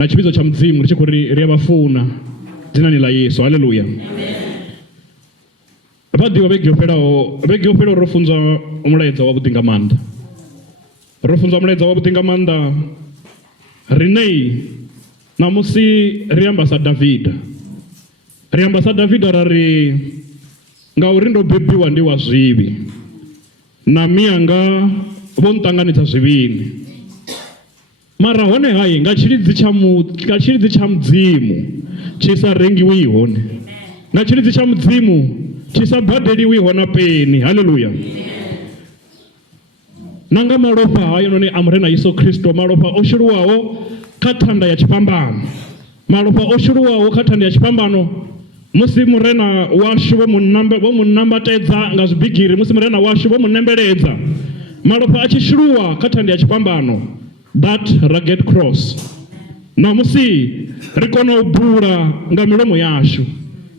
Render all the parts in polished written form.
na chibizo cha mzimu lichi kuri riabafuna dzina ni la Yesu. Haleluya. Abadi wabegyo rofunza umulaedza wa budingamanda. Rofunza umulaedza wa budingamanda rinei namusi riambasa Davida. Riambasa Davida rari ngaurindo bebiwa ndi wazvivi na mianga vontanganidza zvivini. Mara hone hai ngachiridzi cha mdzimu chisarengiwi hone. Ngachiridzi cha mdzimu chisabhadheliwi hona peni. Haleluya. Nanga malopa hayo noni amrena Yesu Kristo, malopa oshiruwawo katanda ya chipambano. Malopa oshiruwawo katanda ya chipambano. Musi murena washu wo munamba tedza ngazibigiri, musi murena washu wo munembeleza. Malopa achishiruwa katanda ya chipambano. That rugged cross. Na musi rikono ubura nga milomo yashu.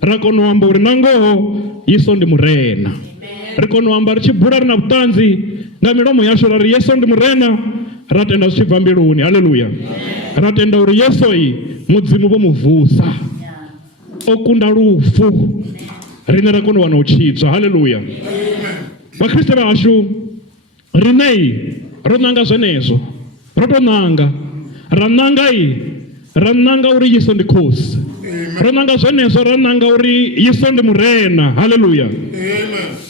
Rakono wamba uri nangoho Yesu ndi murena. Rikono wamba richibura rina butanzi nga milomo yashu rari Yesu ndi murena. Ratenda uchiva mbiruni. Haleluya. Ratenda uri Yesu hii mudzimu bo muvusa. Okunda rufu rine rakono wana uchidzwa. Haleluya. Wakristo bashu rinei ronanga zvenezo rotonanga rananga uri Yesu ndi khosi. Ronanga zvenezo rananga uri Yesu ndi murena. Haleluya.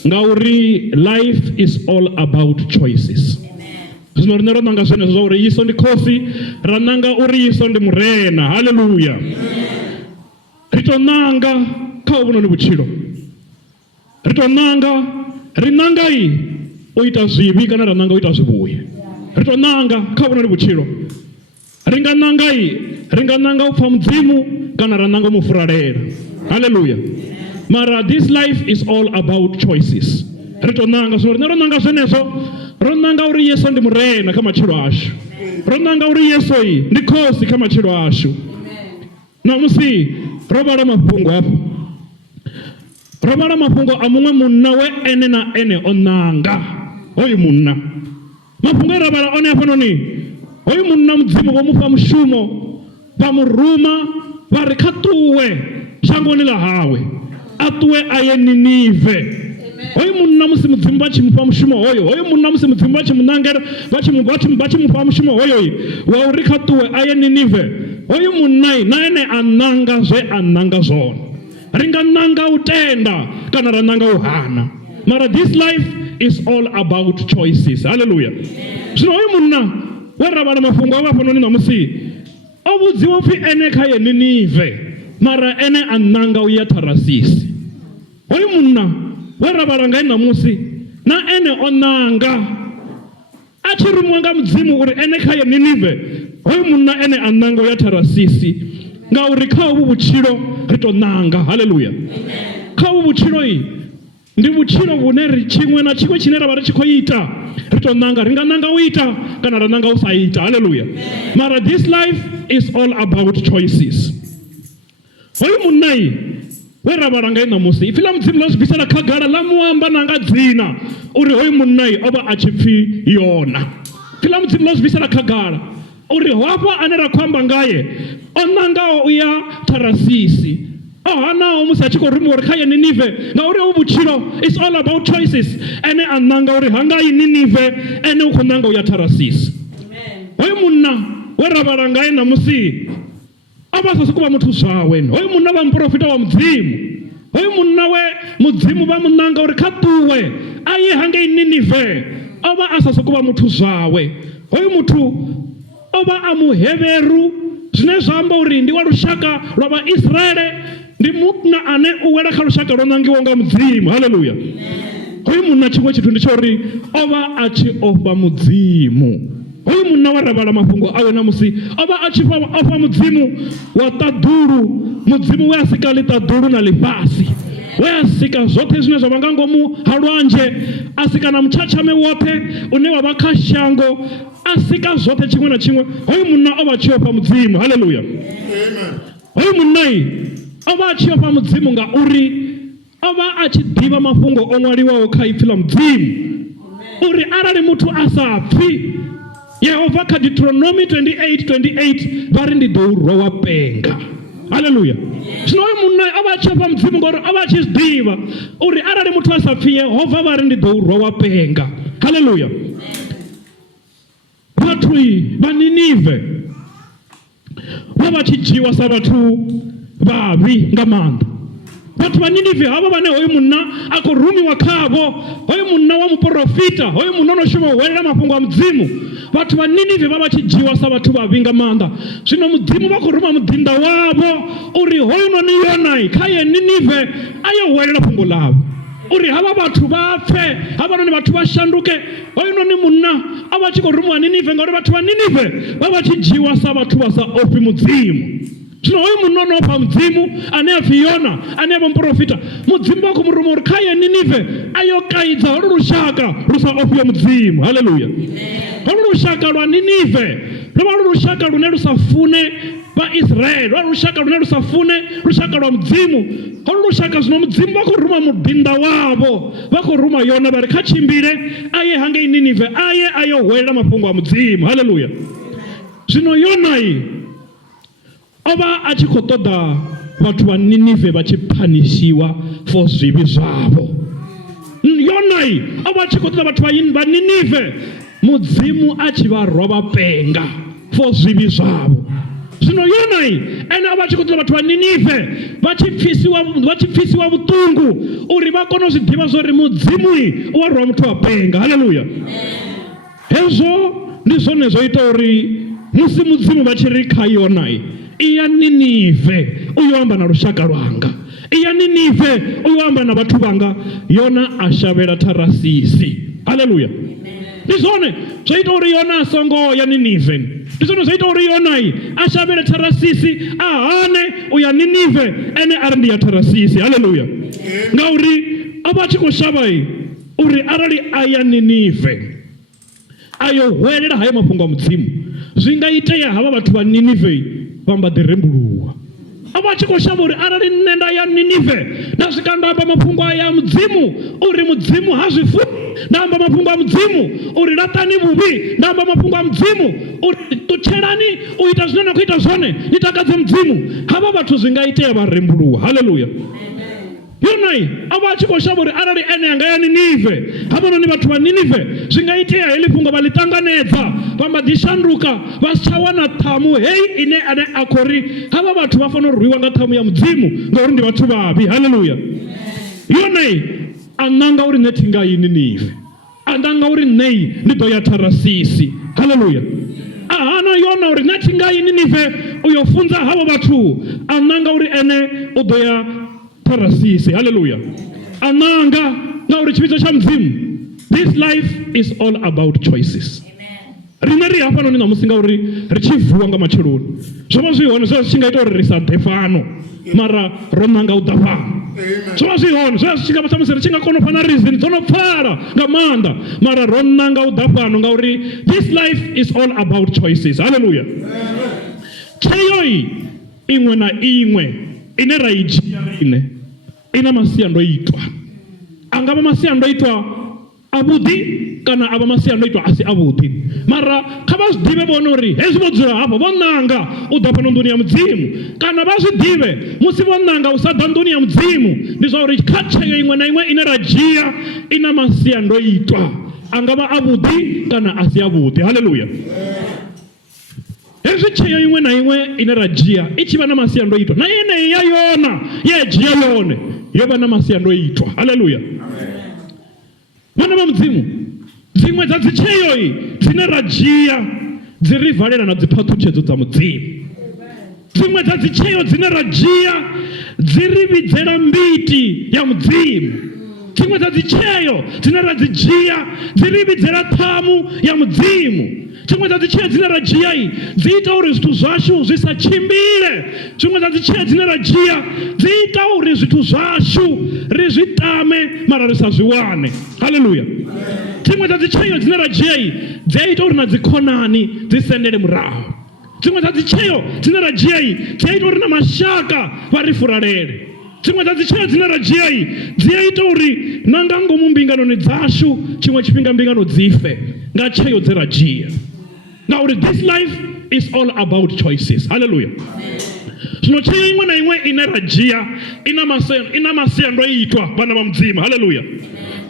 Ngauri life is all about choices. Zvino rine ronanga zvenezo uri Yesu ndi khosi, rananga uri Yesu ndi murena. Haleluya. Ritonanga kaubuno ni buchiro. Ritonanga rinangai oita zvivi kana rananga oita zvibuye. Ritonanga kaubuno ni buchiro. Ringananga upfa mudzimu kana rananga mufurarera. Haleluya. Mara this life is all about choices. Ritonanga so ronanga zvenezo ronanga uri Yesu ndi murena kama chiro ashu. Ronanga uri Yesu ndi khosi kama chiro ashu. Na musi robala mafungo hapo. Robala mafungo amumwe munna we ene na ene onanga. Oyu munna. Mafungo robala one hapo noni. Oyu munna mdzimu bomufa mushumo. Bamuruma barikatuwe shangoni la hawe. Atuwe aye Ninive. Oyu munna musi mdzimu bachimufa mushumo oyo. Oyu munna musi mdzimu bachimunangera bachimufa mushumo oyo. Wa urikatuwe aye Ninive. Oyu munai naene ananga zone. Ringa nanga utenda kana rananga uhana. Mara this life is all about choices. Hallelujah. Zvino oyu munna warabana mafungo awapo noni namusi obudziwa fi ene khaye Ninive mara ene ananga uya Tarasisi. Oyu munna warabana ngai namusi na ene onanga achirumwanga mdzimu uri ene khaye Ninive. Oyu munna ene ananga ya Tarasisi nga uri khawu buchiro ritonanga. Haleluya. Khawu buchiro yi ndi buchiro bune ri chimwe na chikwe chinera bari chikoyita ritonanga ringananga uita kana rananga usaita. Haleluya. Mara this life is all about choices. Oyu munna wera baranga ina musi ifila mdzimu losbisana kagara lamuamba nanga dzina uri oyu munna oba achipfi yona. Ifila mdzimu losbisana kagara uri hwapa anera kwamba ngaye onanga uya Tarasisi ohana musa chiko rumu uri khaye Ninive nga uri ubuchiro it's all about choices. Ene ananga uri hangai Ninive ene ukhonanga uya Tarasisi. Oyu munna werabara ngaye na musi abasa sikuba muthu zwawe. Oyu munna ba mprofita wa mdzimu. Oyu munna we mudzimu ba munanga uri khatuwe aye hangai Ninive oba asa sikuba muthu zwawe. Oyu muthu oba amuheveru zvine zvamba uri ndi wa rushaka lwa Israele ndi mutna ane uwera kha rushaka ronangiwa nga mudzimu. Haleluya. Oyu munna chimwe chithu ndichori oba achi ofa mudzimu. Oyu munna warabala mafungo awe namusi oba achi ofa mudzimu wa taduru mudzimu we asikali taduru na lifasi. We asika zote zine zvavangango mu halwanje asika na mchachame wote une wabakashango asika zote chimwe na chimwe. Oyu munna oba chiopa mudzimu. Haleluya. Amen. Oyu munna oba chiopa mudzimu nga uri oba achidiva mafungo onwaliwa okaifila mdzimu. Uri arali mutu asafi Yehova kha Deuteronomy 28:28 vari ndi ḓo rwa wa penga. Haleluya. Zwino oyo munna ava tshi pfa mudzimu ngori ava tshi zwiḓivha uri arali muthu a sa pfi Yehova vari ndi ḓo rwa wa penga. Haleluya. Vhathu vha Ninive vha tshi dzhiwa sa vhathu vhavhi nga maanḓa. Vhathu vha Ninive hava vhane hoyu munna a khou rumiwa khavho, hoyu munna wa muprofita, hoyu munna no shuma u hwelela mafhungo a mudzimu. Vhathu vha Ninive vha tshi dzhiwa sa vhathu vhavhi nga maanḓa. Zwino mudzimu vha khou ruma mudinda wavho uri hoyu noni Yonai kha ye Ninive a yo hwelela fhungo ḽavho, uri hava vhathu vha pfe, hava noni vhathu vha shanduke. Hoyu noni munna a vha tshi khou rumiwa Ninive ngauri vhathu vha Ninive vha tshi dzhiwa sa vhathu vha sa ofhi mudzimu. Zwino hoyu munna no ofha mudzimu ane a pfi Yona, ane a vha muprofita, mudzimu vha khou mu ruma uri kha ye Ninive a yo kaidza holu lushaka lu sa ofhiho mudzimu. Haleluya. Holu lushaka lwa Ninive lo vha lu lushaka lune lu sa fune vha Israeli, lwa lushaka lune lu sa fune lushaka lwa mudzimu. Holu lushaka zwino mudzimu vha khou ruma mudinda wavho, vha khou ruma Yona vha ri kha tshimbile a ye hangei Ninive a yo hwelela mafhungo a mudzimu. Haleluya. Zwino Yonai ova a tshi khou ṱoḓa vhathu vha Ninive vha tshi phanishiwa for zwivhi zwavho. Yonai ova a tshi khou ṱoḓa vhathu vha Ninive mudzimu a tshi vha rwa vha penga for zwivhi zwavho. Zwino Yonai ene ova a tshi khou ṱoḓa vhathu vha Ninive vha tshi pfisiwa vhuṱungu uri vha kone u zwi ḓivha zwori mudzimu u wa rwa muthu wa penga. Haleluya. Hezwo ndi zwone zwo ita uri musi mudzimu vha tshi ri kha Yonai, iya Ninive uyo amba na lushaka lwanga, iya Ninive uyo amba na vhathu vhanga, Yona a shavhela Tarasisi. Haleluya. Ndi zwone zwo ita uri Yona a songo ya Ninive, ndi zwone zwo ita uri Yonai a shavhele Tarasisi, a hane uya Ninive ene ari ndi ya Tarasisi. Haleluya. Ngauri a vha tshi khou shavha uri arali a ya Ninive a yo hwelela hayo mafhungo a mudzimu, zwi nga itea hava vhathu vha Ninive vha mba ḓi rembuluwa. A vha tshi khou shavha uri arali nṋe nda ya Ninive nda swika nda amba mafhungo a ya mudzimu uri mudzimu ha zwi funi, nda amba mafhungo a mudzimu uri laṱani vhuvhi, nda amba mafhungo a mudzimu uri ṱutshelani u ita zwine na khou ita zwone ni takadze mudzimu, hava vhathu zwi nga itea vha rembuluwa. Haleluya. Yonai a vha tshi khou shavha uri arali ene anga ya Ninive, havanoni vhathu vha Ninive zwi nga itea heḽi fhungo vha ḽi ṱanganedza, vha mba ḓi shanduka, vha si tsha wana ṱhamu heyi ine ane a khou ri hava vhathu vha fanela u rwiwa nga ṱhamu ya mudzimu ngauri ndi vhathu vhavhi. Haleluya. Yonai a ṋanga uri nṋe thi nga yi Ninive, a ṋanga uri nṋei ndi ḓo ya Tarasisi. Haleluya. A hana Yona uri nṋe thi nga yi Ninive uyo funza havho vhathu, a ṋanga uri ene u ḓo ya Tarasisi. Haleluya. Ananga ngauri tshivhidzo tsha mudzimu, this life is all about choices. Rine ri hafha noni namusi ngauri ri tshi vuwa nga matsheloni zwo vha zwi hone zwi tshi nga ita uri ri sa ḓe fano, mara ro ṋanga u ḓa fano. Zwo vha zwi hone zwi tshi nga musi ri tshi nga kona u fha na reason dzo no pfala nga maanḓa, mara ro ṋanga u ḓa fano ngauri this life is all about choices. Haleluya. Tsheo iṅwe na iṅwe ine ra i dzhia rine ina masiandoitwa, anga vha masiandoitwa avhuḓi kana a vha masiandoitwa a si avhuḓi, mara kha vha zwi ḓivhe vhone uri hezwi vho dzula hafho vho ṋanga u ḓa fhano nḓuni ya mudzimu, kana vha zwi ḓivhe musi vho ṋanga u sa ḓa nḓuni ya mudzimu, ndi zwa uri kha tsheo iṅwe na iṅwe ine ra dzhia ina masiandoitwa, anga vha avhuḓi kana a si avhuḓi. Haleluya. Hezwi tsheo iṅwe na iṅwe ine ra dzhia i tshi vha na masiandoitwa, na yeneyi ya Yona ye dzhia yone yo vha na masiandoitwa. Haleluya. Vhana vha mudzimu, dziṅwe dza dzi tsheo dzine ra dzhia dzi ri valela na dzi phaṱhutshedzo dza mudzimu, dziṅwe dza dzi tsheo dzine ra dzhia dzi ri vhidzela mbiti ya mudzimu, dziṅwe dza dzi tsheo dzine ra dzi dzhia dzi ri vhidzela ṱhamu ya mudzimu, dziṅwe dza dzi tsheo dzine ra dzhia dzi ita uri zwithu zwashu zwi sa tshimbile, dziṅwe dza dzi tsheo dzine ra dzhia dzi ita uri zwithu zwashu ri zwi tame mara ri sa zwi wane. Haleluya. Dziṅwe dza dzi tsheo dzine ra dzhia dzi a ita uri na dzi khonani dzi sendele murahu, dziṅwe dza dzi tsheo dzine ra dzhia dzi a ita uri na mashaka vha ri furalele, dziṅwe dza dzi tsheo dzine ra dzhia dzi a ita uri na nga ngomu mbinganoni dzashu tshiṅwe tshifhinga mbingano dzi fe nga tsheo dze ra dzhia. Now this life is all about choices. Hallelujah. Sino cheyo imwe na imwe inerajia ina masendo itwa bana ba mdzima. Hallelujah.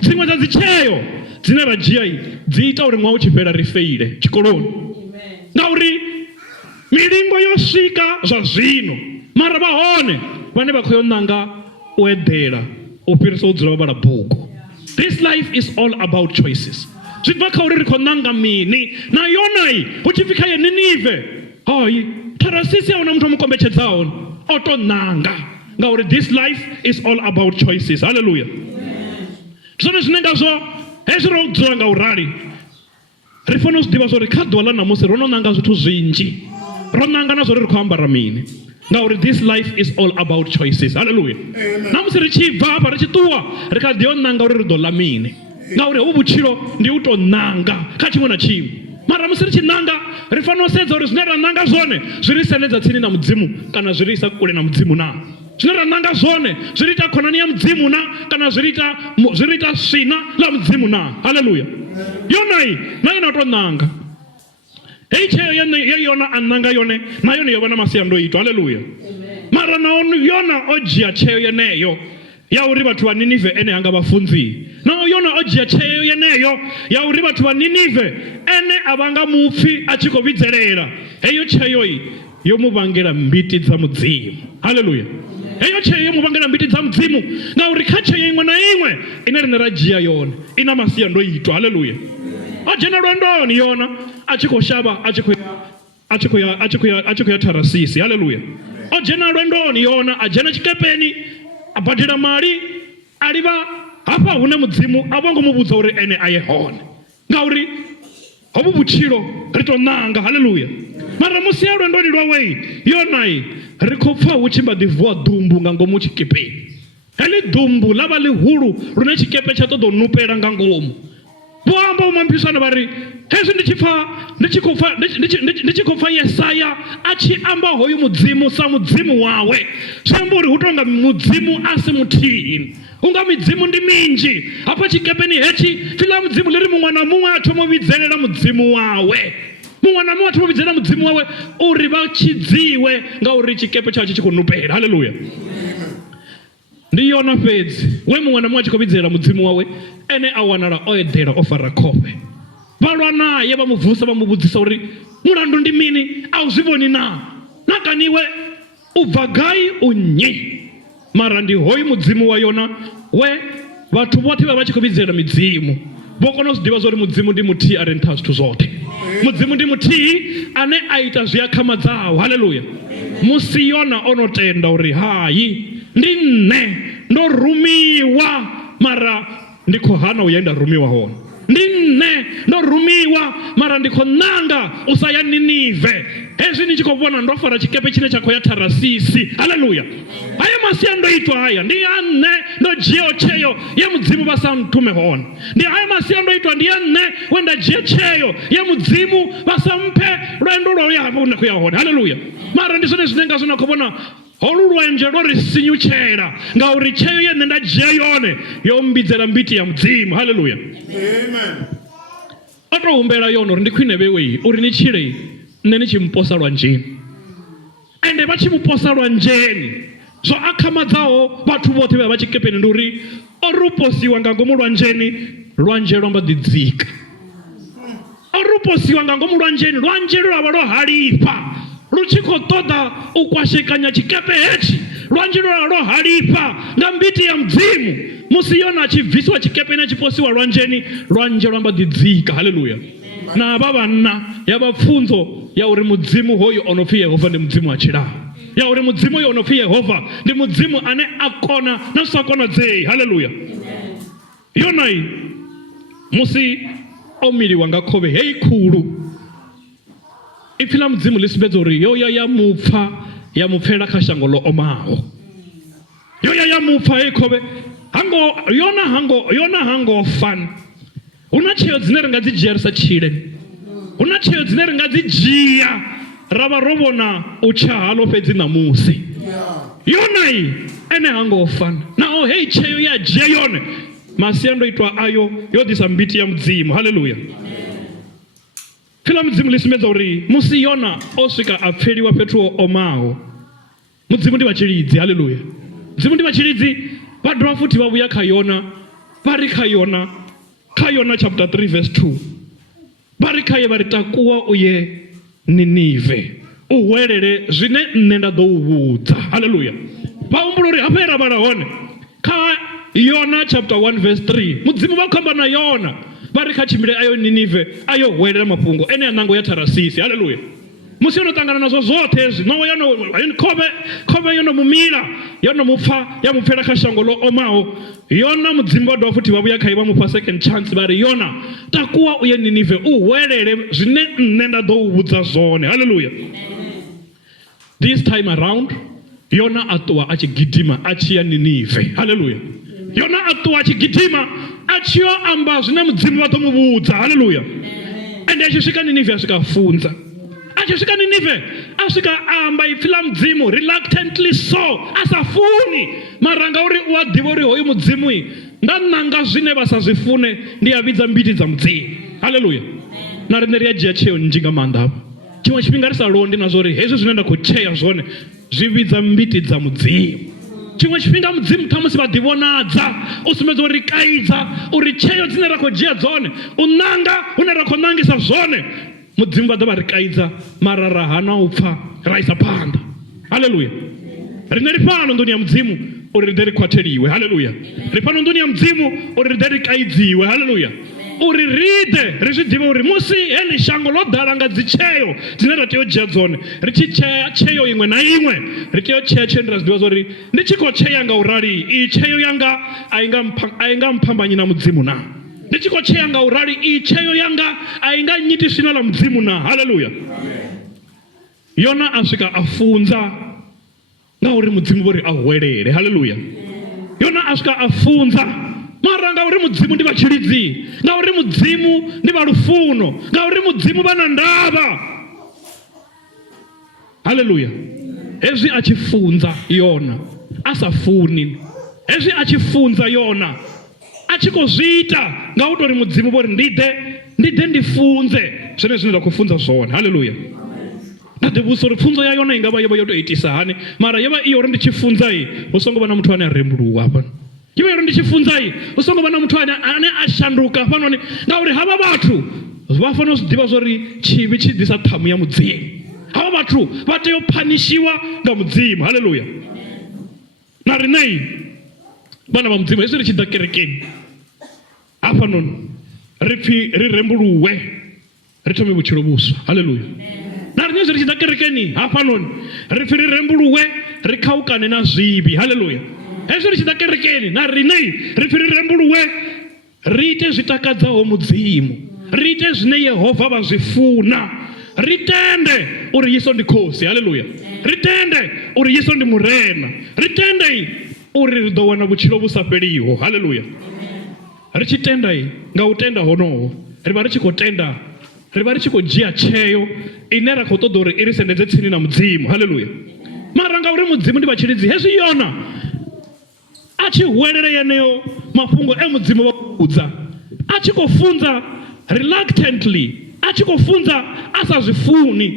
Zimwe za zicheyo zinerajia ziita uri mwa uchipera rifeire chikoloni. Na uri milimbo yosika za zino mara bahone bane bakoyonanga uedera upirisa udzira babala buku. This life is all about choices. Zivaka uri konanga mini na yonai uchifika ye Ninive hoi Tarasisi ya una mtu mkombeche zao oto nanga ngauri this life is all about choices. Hallelujah. Tusone zinenga zo heziro udzanga urari rifonos divazo rikadu wala na mose rono nanga zutu zinji ronanga na zori rikuambara mini ngauri this life is all about choices. Hallelujah. Na mose richiva hapa richitua rikadion nanga uri ridola mini ngauri ubuchiro ndi uto nanga kachimwe na chimu mara musirichi nanga rifano senza uri zinera nanga zone ziriseneza tini na mdzimu kana zirisa kule na mdzimu na zinera nanga zone zirita konani ya mdzimu na kana zirita sina la mdzimu na. Hallelujah. Yonai na ina to nanga eiche yona ananga yone na yone yobana masiando ito. Hallelujah. Mara na onu yona ojia cheyo yeneyo ya uri batu wa Ninive ene anga bafunzi na yona ojia cheyo yeneyo ya uri batu wa Ninive ene abanga mufi achiko bizerera eyo cheyo yo mubangera mbiti za mudzimu. Hallelujah. Eyo cheyo mubangera mbiti za mudzimu na uri kache yimwe na imwe inerenera yona ina masia ndo ito. Hallelujah. Ajena rondo ni yona achiko shaba achiko ya Tarasisi. Hallelujah. Ajena rondo ni yona ajena chikepeni abadira mali aliba hapa una mudzimu abongo mubuza uri ene ayehona ngauri obu buchiro rito nanga. Hallelujah. Mara musiaro ndoni lwawe yonai rikopfa uchimba divua dumbu ngango muchikepe hele dumbu laba lihuru rune chikepe cha todo nupera ngangomu boamba umampisana bari hezi ndichikofa Yesaya achi amba hoyu mudzimu sa mudzimu wawe samburi hutonga mudzimu asi mutini unga midzimu ndi minji apa chikepeni hechi fila mudzimu liri mwana mumwe atomovidzerera mudzimu wawe mwana mumwe atomovidzerera mudzimu wawe uri vachidziwe ngauri chikepe chachi chikunupera. Hallelujah. Ndiyona fedzi we mwana mumwe achikovidzerera mudzimu wawe ene awanala oedera ofara kope balwa naye bamuvusa bamubudzisa uri mulandu ndi mini auzivoni na nakaniwe uvagai unyi mara ndi hoyi mudzimu wa yona we vatu vote vachikovidzera midzimu bokono zidiva zori mudzimu ndi muti arenta zithu zote. Mudzimu ndi muti ane aita zviyakhama dzawo. Hallelujah. Musiyona onotenda uri hayi ndi nne ndorumiwa mara ndiko hana uyenda rumiwa hona ndi nne ndorumiwa mara ndiko nanga usaya Ninive hezi nichikobona ndofara chikepe chine chako ya Tarasisi. Hallelujah. Haya masia ndo itwa haya ndi anne ndo jio cheyo ya mudzimu basa mtume hona ndi haya masia ndo itwa ndi anne wenda jio cheyo ya mudzimu basa mpe rendo ro ya hona kuya hona. Hallelujah. Mara ndisone zinenga zona kubona olulwa enjelo risinyuchera ngauri cheyo yene nda jeyone yombidzera mbiti ya mudzimu. Hallelujah. Amen. Oto umbera yono ndikwine bewe uri nichire nene chimposa lwanjeni ende bachimuposa lwanjeni so akhama dzawo bathu bote bachikepeni nduri oruposiwa ngangomu lwanjeni lwanje lomba didzika oruposiwa ngangomu lwanjeni lwanje lwalo halipa luchiko toda ukwashikanya chikepe hechi lwanje lwalo halipa ngambiti ya mdzimu musiyona chiviswa chikepe na chiposiwa lwanjeni lwanje lomba didzika. Hallelujah. Na baba na yabafunzo ya uri mudzimu hoyo onofi Yehova ndi mudzimu achira ya uri mudzimu hoyo onofi Yehova ndi mudzimu ane akona na sakona zei. Hallelujah. Yonai musi omiri wangakobe hei kulu ifila mudzimu lisibedzori yoya ya mupfera kashangolo omao yoya ya mupfa hei kobe yona hango fan unacheyo dzinere ngadzijerisa chile unacheyo dzinere ngadzijia rava rovona uchahalo pedzi namusi yonai ene hangofana nao hei cheyo ya jeyone masiando itwa ayo yodisa mbiti ya mdzimu. Hallelujah. Pfila mudzimu lisumbedza uri musi Yona oswika apfeliwa fhethu ho omaho, mudzimu ndi vhatshilidzi. Haleluya. Mudzimu ndi vhatshilidzi vha dovha futhi vha vhuya kha Yona, vha ri kha Yona chapter 3 verse 2 vha ri khaye vha ri takuwa uye Ninive u hwelele zwine nṋe nda ḓo u vhudza. Haleluya. Vha humbula uri hafha ra vhala hone kha Yona chapter 1 verse 3 mudzimu vha khamba na Yona vha ri kha tshimbile ayo Ninive ayo hwelela mafhungo ene a nango ya Tarasisi. Haleluya. Musi yono ṱangana nazwo zwoṱhe hezwi no yono khovhe yono mumila yono mupfa ya mupfela kha shango lo omaho, Yona mudzimu vha dovha futhi vha vhuya khaye vha mupha second chance vha ri Yona takuwa uye Ninive u hwelele zwine nṋe nda ḓo u vhudza zwone. Haleluya. This time around Yona a ṱuwa a tshi gidima a tshi ya Ninive. Haleluya. Yona a ṱuwa a tshi gidima a tshi yo amba zwine mudzimu vha ḓo mu vhudza. Haleluya. Ende a tshi swika Ninive a swika funza. A tshi swika Ninive a swika amba ipfhi ḽa mudzimu reluctantly so, a sa funi mara ngauri u a ḓivha uri hoyu mudzimu nda nanga zwine vha sa zwi fune ndi a vhidza mbiti dza mudzimu. Haleluya. Na riṋe ri a dzhia tsheo nnzhi nga maanḓa hafha. Tshiṅwe tshifhinga ri sa londi na zwori hezwi zwine nda khou tshea zwone zwi vhidza mbiti dza mudzimu. Tshiṅwe tshifhinga mudzimu ṱhamusi vha ḓivhonadza u sumbedza uri kaidza uri tsheo dzine ra khou dzhia dzone u nanga hune ra khou nangisa zwone mudzimu vha ḓo vha ri kaidza mara ra hana u pfa ra isa phanḓa. Haleluya. Riṋe ri fhano nḓuni ya mudzimu uri ri ḓe ri khwatheliwe. Haleluya. Ri fhano nḓuni ya mudzimu uri ri ḓe ri kaidziwe. Haleluya. Uri ri ḓe ri zwi ḓivhe uri musi heḽi shango ḽo ḓala nga dzi tsheo dzine ra tea u dzhia dzone ri tshi tshea tsheo iṅwe na iṅwe ri tea u tshea tsheo ndi ra zwi ḓivha zwori ndi tshi khou tshea nga u rali iyi tsheo yanga a i nga mphambanyi na mudzimu na, ndi tshi khou tshea nga u rali iyi tsheo yanga a i nga nnyitisi na ḽa mudzimu na. Haleluya. Yona a swika a funza ngauri mudzimu vho ri a hwelele. Haleluya. Yona a swika a funza mara ngauri mudzimu ndi vhatshilidzi, ngauri mudzimu ndi vha lufuno, ngauri mudzimu vha na ndavha. Haleluya. Hezwi a tshi funza Yona a sa funi, hezwi a tshi funza Yona a tshi khou zwi ita nga u tori mudzimu vho ri ndi ḓe ndi funze zwine nda khou funza zwone. Haleluya. Na ḓivhusa uri pfunzo ya Yona i nga vha yo vha yo tou itisa hani mara yo vha i uri ndi tshi funza hu songo vha na muthu ane a rembuluwa hafha. Yo vha uri ndi tshi funza hu songo vha na muthu ane a shanduka hafhanoni ngauri havha vhathu vha fanela u zwi ḓivha zwori tshivhi tshi ḓisa ṱhamu ya mudzimu. Havha vhathu vha tea u phanishiwa nga mudzimu. Haleluya. Na riṋe vhana vha mudzimu hezwi ri tshi ḓa kerekeni hafhanoni ri pfhi ri rembuluwe ri thome vhutshilo vhuswa. Haleluya. Na riṋe hezwi ri tshi ḓa kerekeni hafhanoni ri pfhi ri rembuluwe ri khaukane na zwivhi. Haleluya. Hezwi ri tshi ḓa kerekeni na riṋe ri pfhi ri rembuluwe ri ite zwi takadzaho mudzimu, ri ite zwine Yehova vha zwi funa, ri tende uri Yesu ndi khosi. Haleluya. Ri tende uri Yesu ndi murena, ri tende uri ri ḓo wana vhutshilo vhu sa fheliho. Haleluya. Ri tshi tenda nga u tenda honoho ri vha ri tshi khou tenda, ri vha ri tshi khou dzhia tsheo ine ra khou ṱoḓa uri i ri sendedze tsini na mudzimu. Haleluya. Mara ngauri mudzimu ndi vhatshilidzi hezwi Yona a tshi hwelele yeneyo mafhungo e mudzimu vha vhudza a tshi khou funza reluctantly, a tshi khou funza a sa zwi funi.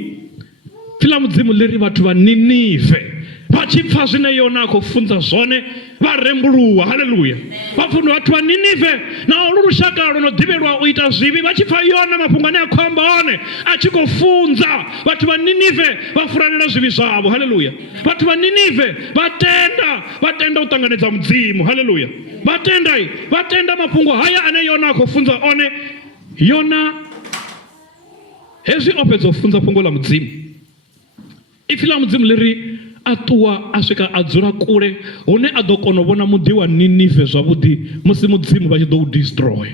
Pfhi ḽa mudzimu ḽi ri vhathu vha Ninive vha tshi pfa zwine Yona a khou funza zwone vha rembuluwa. Haleluya. Vha pfhi vhathu vha Ninive na olu lushaka lwo no ḓivhelwa u ita zwivhi vha tshi pfa Yona mafhungo ane a khou amba one a tshi khou funza vhathu vha Ninive vha furanela zwivhi zwavho. Haleluya. Vhathu vha Ninive vha tenda u ṱanganedza mudzimu. Haleluya. Vha tenda mafhungo haya ane Yona a khou funza one. Yona hezwi o fhedza u funza fhungo ḽa mudzimu ipfhi ḽa mudzimu ḽi ri a ṱuwa a swika a dzula kule hune a ḓo kona u vhona muḓi wa Ninive zwavhuḓi musi mudzimu vha tshi ḓo u destroy.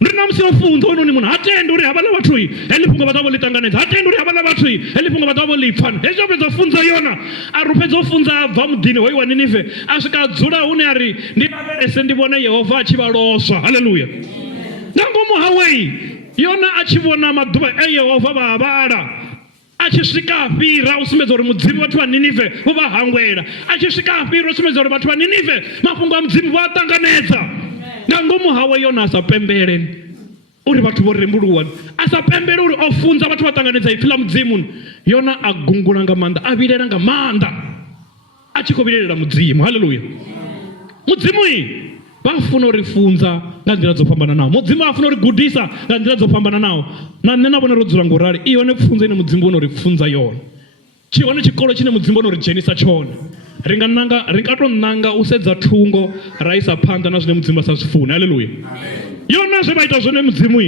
Ndi na musi o funza hoyunoni munhu ha tendi uri havhaḽa vhathu heḽi fhungo vha ḓa vho ḽi ṱanganedza, ha tendi uri havhaḽa vhathu heḽi fhungo vha ḓa vho ḽi pfha. Hezwi o fhedza u funza Yona a ri fhedza u funza a bva muḓini hoyu wa Ninive a swika a dzula hune a ri ndi lavhelese ndi vhone Yehova a tshi vha loswa. Haleluya. Nga ngomu hawe Yona a tshi vhona maḓuvha e Yehova vha a vhala a tshi swika a fhira u sumbedza uri mudzimu vhathu vha Ninive vho vha hangwela, a tshi swika a fhira u sumbedza uri vhathu vha Ninive mafhungo a mudzimu vha a ṱanganedza. Nga ngomu hawe Yona a sa pembele uri vhathu vho rembuluwa a sa pembele uri o funza vhathu vha ṱanganedza ipfi ḽa mudzimu. Yona a gungula nga maanḓa, a vhilela nga maanḓa, a tshi khou vhilelela mudzimu. Haleluya. Mudzimu vha funa uri funza nga nḓila dzo fhambananaho. Mudzimu a funa uri gudisa nga nḓila dzo fhambananaho. Na nṋe na vhone ro dzula ngo rali, i yone pfunzo ine mudzimu vhona uri funza yone. Hone tshikolo tshine mudzimu vhona uri dzhenisa tshone. Ri nga to nanga u sedza thungo ra isa phanḓa na zwine mudzimu a sa zwi funi. Haleluya. Yona zwe vha ita zwone mudzimu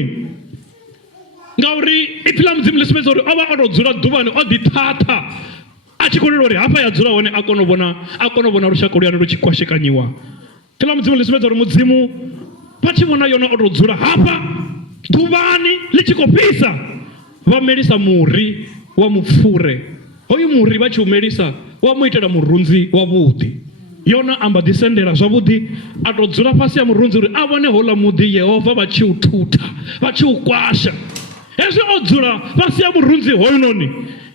ngauri ipfi ḽa mudzimu ḽi sumbedza uri o vha o to dzula ḓuvhani o ḓiṱhaṱha a tshi khou lela uri hafha ya dzula hone a kone u vhona lushaka luyani lu tshi kwashekanyiwa. Ipfi ḽa mudzimu ḽi sumbedza uri mudzimu vha tshi vhona yona o to dzula hafha ḓuvhani ḽi tshi khou fhisa, vha melisa muri wa mupfure. Hoyu muri vha tshi u melisa wa mu itela murunzi wavhuḓi. Yona amba ḓi sendela zwavhuḓi, a to dzula fhasi ya murunzi uri a vhone houḽa muḓi Yehova vha tshi u thutha, vha tshi u kwasha. Hezwi o dzula fhasi ya murunzi hoyunoni,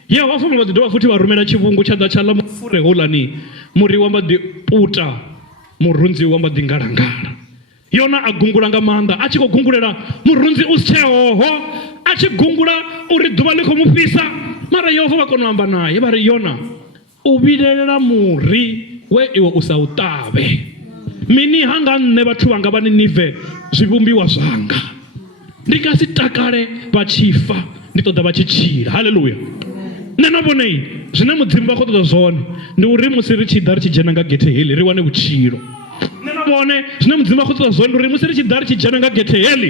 Yehova vha ḓi dovha futhi vha rumela tshivhungu tsha ḓa tsha ḽa mufure houḽani, muri wa mba ḓi puta, murunzi wa mba ḓi ngalangala. Yona a gungula nga maanḓa, a tshi khou gungulela murunzi u si tshehoho, a tshi gungula uri ḓuvha ḽi khou mu fhisa. Mara Yehova vha kona u amba naye vha ri, Yona u vhilelela muri we iwe u sa u ṱavhe. Mini hanga nṋe vhathu vhanga vha Ninive zwivhumbiwa zwanga, ndi nga si takale vha tshi fa, ndi ṱoḓa vha tshi tshila. Haleluya. Nṋe na vhone zwine mudzimu vha khou ṱoḓa zwone ndi uri musi ri tshi ḓa ri tshi dzhena nga gethe heḽi ri wane vhutshilo. Nṋe na vhone zwine mudzimu vha khou ṱoḓa zwone ndi uri musi ri tshi ḓa ri tshi dzhena nga gethe heḽi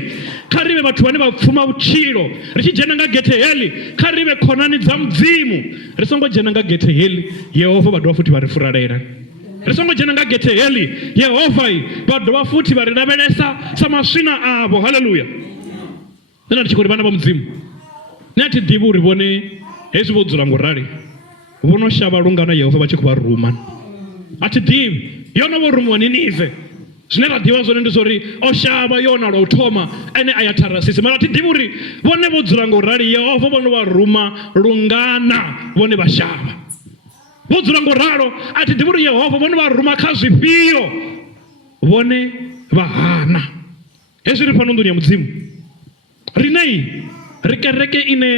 kha ri vhe vhathu vhane vha pfuma vhutshilo. Ri tshi dzhena nga gethe heḽi kha ri vhe khonani dza mudzimu. Ri songo dzhena nga gethe heḽi Yehova vha dovha futhi vha ri furalela. Ri songo dzhena nga gethe heḽi Yehova vha dovha futhi vha ri lavhelesa sa maswina avho. Haleluya. Nṋe ndi tshi khou ri vhana vha mudzimu, ni a thi ḓivhi uri vhone hezwi vho dzula ngo rali vho no shavha lungana Yehova vha tshi khou vha ruma. A thi ḓivhi. Yona vho rumiwa Ninive, zwine ra ḓivha zwone ndi zwa uri o shavha Yona lwa u thoma ene a ya Tarasisi. Mara thi ḓivhi uri vhone vho dzula ngo rali Yehova vho no vha ruma lungana vhone vha shavha. Vho dzula ngo ralo a thi ḓivhi uri Yehova vhone vha ruma kha zwifhio vhone vha hana. Hezwi ri fhano nḓuni ya mudzimu riṋe ri kereke ine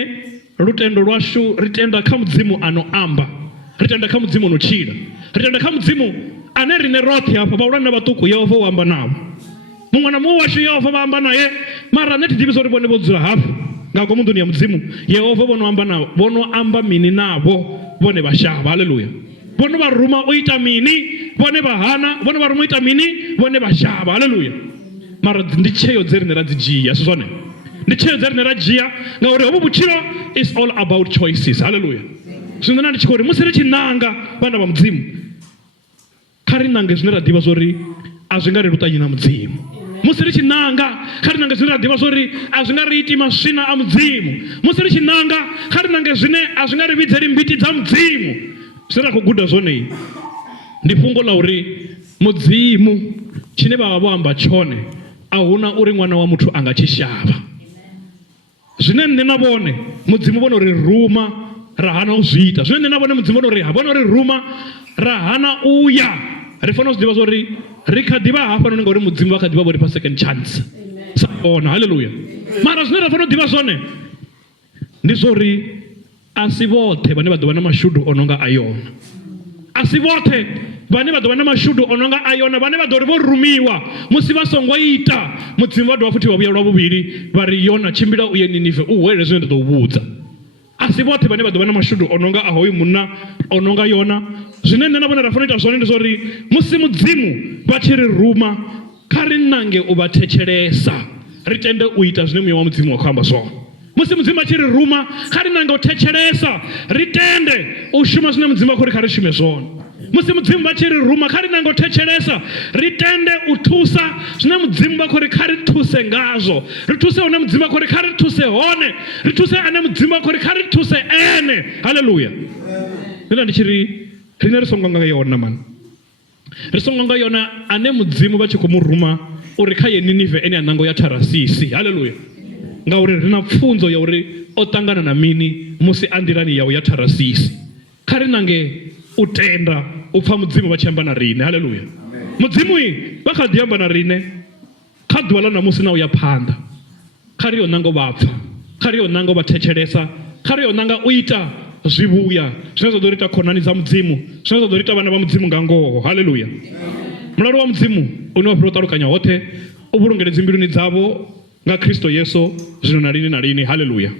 lutendo lwashu ri tenda kha mudzimu ano amba, ri tenda kha mudzimu ono tshila, ri tenda kha mudzimu ane riṋe roṱhe hafha vhahulwane na vhaṱuku Yehova u amba navho. Muṅwe na muṅwe washu Yehova vha amba naye, mara nṋe thi ḓivhi zwa uri vhone vho dzula hafha nga ngomu nḓuni ya mudzimu Yehova vho no amba navho, vho no amba mini navho vhone vha shavha. Haleluya. Vhone vha ruma u ita mini vhone vha hana, vhone vha ruma u ita mini vhone vha shavha. Haleluya. Mara ndi tsheo dze riṋe ra dzi dzhia, si zwone? Ndi tsheo dze riṋe ra dzhia ngauri hovhu vhutshilo is all about choices. Haleluya. Zwino nṋe ndi tshi khou ri musi ri tshi nanga vhana vha mudzimu kha ri nange zwine ra ḓivha zwori a zwi nga ri luṱanyi na mudzimu. Musi ri tshi nanga kha ri nange zwine ra ḓivha zwori a zwi nga ri iti maswina a mudzimu. Musi ri tshi nanga kha ri nange zwine a zwi nga ri vhidzeli mbiti dza mudzimu. Zwine ra khou guda zwone ndi fhungo ḽa uri mudzimu tshine vha vha vho amba tshone a huna uri ṅwana wa muthu a nga tshi shavha. Zwine nṋe na vhone mudzimu vhona uri ruma ra hana u zwi ita, zwine nṋe na vhone mudzimu vhona uri ruma ra hana u ya. Ri fanela u zwi ḓivha zwa uri ri kha ḓivha hafhanoni ngauri mudzimu vha kha ḓivha vho ri fha second chance sa ona. Haleluya. Mara zwine ra fanela u ḓivha zwone ndi zwa uri a si vhoṱhe vhane vha ḓo vha na mashudu o no nga a Yona. A si vhoṱhe vhane vha ḓo vha na mashudu o no nga a Yona, vhane vha ḓo ri vho rumiwa musi vha songo ita. Mudzimu vha dovha futhi vha vhuya lwa vhuvhili vha ri Yona tshimbila u ye Ninive u hwele zwine nda ḓo u vhudza. A si vhoṱhe vhane vha ḓo vha na mashudu o no nga a hoyu munna o no nga Yona. Zwine nṋe na vhone ra fanela u ita zwone ndi zwa uri musi mudzimu vha tshi ri ruma kha ri nange u vha thetshelesa, ri tende u ita zwine muya wa mudzimu wa khou amba zwone. Musi mudzimu a tshi ri ruma kha ri nange u thetshelesa, ri tende u shuma zwine mudzimu a khou ri kha ri shume zwone. Musi mudzimu vha tshi ri ruma kha ri nange u thetshelesa, ri tende u thusa zwine mudzimu vha khou ri kha ri thuse ngazwo. Ri thuse hone mudzimu vha khou ri kha ri thuse hone, ri thuse ane mudzimu vha khou ri kha ri thuse ene. Haleluya. Nṋe ndi tshi ri riṋe ri songo nga Yona mani, ri songo nga Yona ane mudzimu vha tshi khou mu ruma uri kha ye Ninive ene a nango ya Tarasisi. Haleluya. Ngauri ri na pfunzo ya uri o ṱangana na mini musi a nḓilani ya u ya Tarasisi. Kha ri nange u tenda u pfa mudzimu vha tshi amba na riṋe. Haleluya. Mudzimu vha kha ḓi amba na riṋe kha ḓuvha ḽa ṋamusi na u ya phanḓa. kha ri yo nanga u vha pfa, kha ri yo nanga u vha thetshelesa, kha ri yo nanga u ita zwivhuya zwine zwa ḓo ri ita khonani dza mudzimu, zwine zwa ḓo ri ita vhana vha mudzimu nga ngoho. Haleluya. Mulalo wa mudzimu une wa fhira u ṱalukanya hoṱhe u vhulungele dzimbiluni dzavho nga Kristo Yesu zwino na lini na lini. Haleluya.